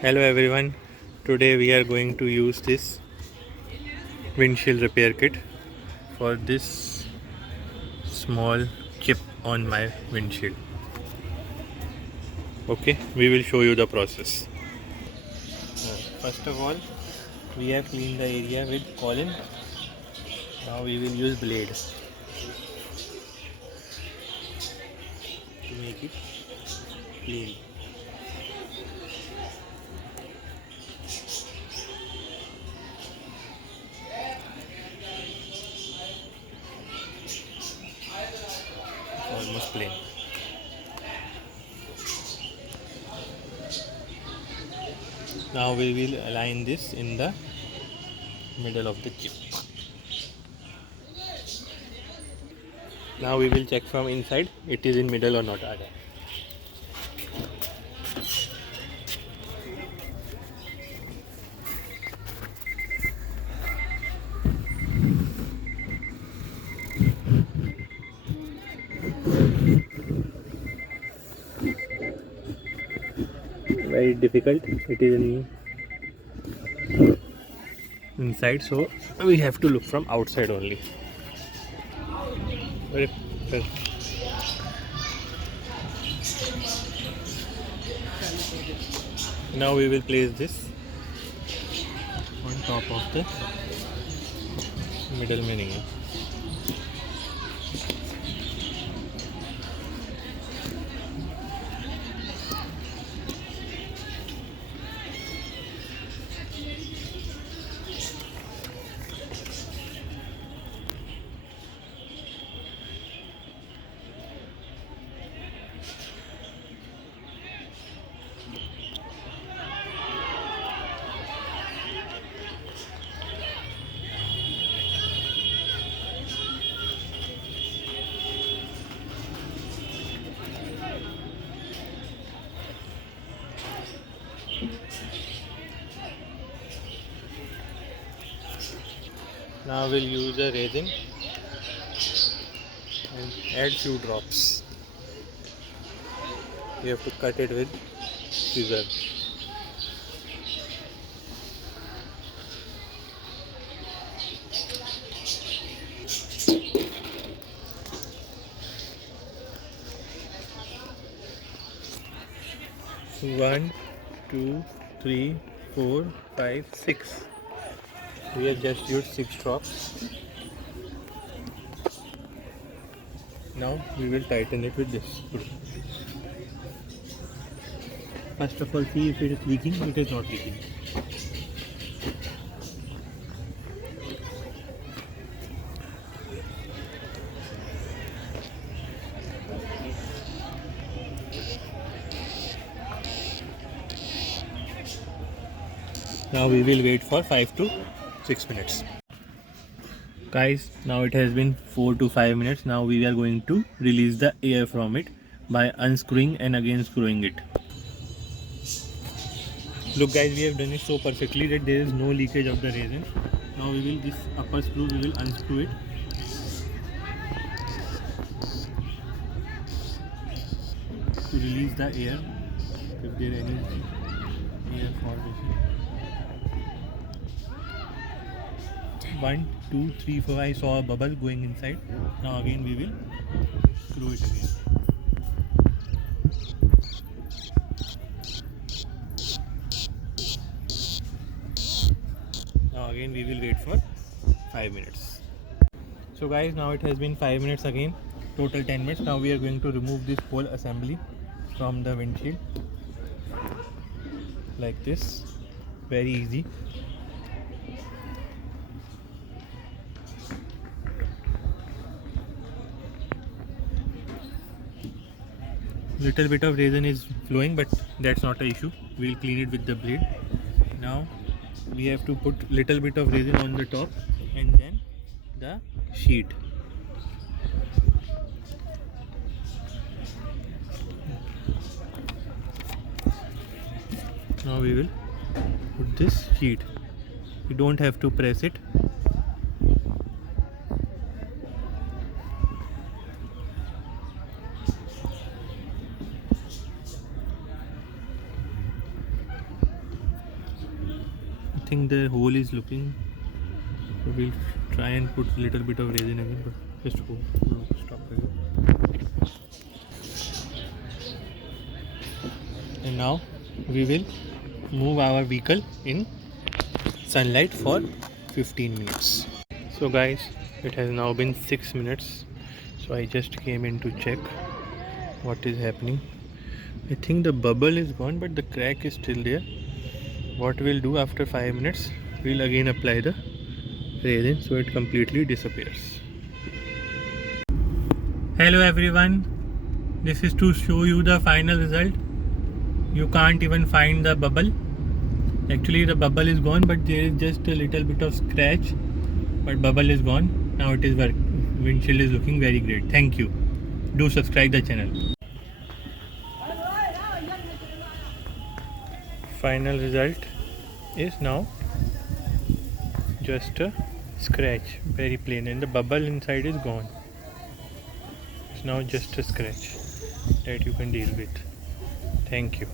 Hello everyone, today we are going to use this windshield repair kit for this small chip on my windshield. Okay, we will show you the process. First of all, we have cleaned the area with column. Now we will use blade to make it clean. Almost plain. Now we will align this in the middle of the chip. Now we will check from inside it is in middle or not. Very difficult, it is inside, so we have to look from outside only. Very well. Now we will place this on top of the middle meaning. Now we'll use a resin and add few drops. We have to cut it with scissors. One, two, three, 4, 5, 6. We have just used 6 drops. Now we will tighten it with this. First of all, see if it is leaking. It is not leaking. Now we will wait for 5 to 6 minutes. Guys, now it has been 4 to 5 minutes. Now we are going to release the air from it by unscrewing and again screwing it. Look guys, we have done it so perfectly that there is no leakage of the resin. Now we will, this upper screw, we will unscrew it. To release the air, if there is any air formation. 1, 2, 3, 4. I saw a bubble going inside. Now again we will screw it again. Now again we will wait for 5 minutes. So guys, now it has been 5 minutes again, total 10 minutes. Now we are going to remove this whole assembly from the windshield like this. Very easy. Little bit of resin is flowing, but that's not an issue. We'll clean it with the blade. Now we have to put little bit of resin on the top and then the sheet. Now we will put this sheet. You don't have to press it. think the hole is looking. So we'll try and put a little bit of resin again, but just hold. No, stop again. And now we will move our vehicle in sunlight for 15 minutes. So guys, it has now been 6 minutes. So I just came in to check what is happening. I think the bubble is gone, but the crack is still there. What we'll do after 5 minutes, we'll again apply the resin so it completely disappears. Hello everyone, this is to show you the final result. You can't even find the bubble. Actually the bubble is gone, but there is just a little bit of scratch, but bubble is gone. Now it is working. Windshield is looking very great. Thank you. Do subscribe the channel. Final result is now just a scratch, very plain, and the bubble inside is gone. It's now just a scratch that you can deal with. Thank you.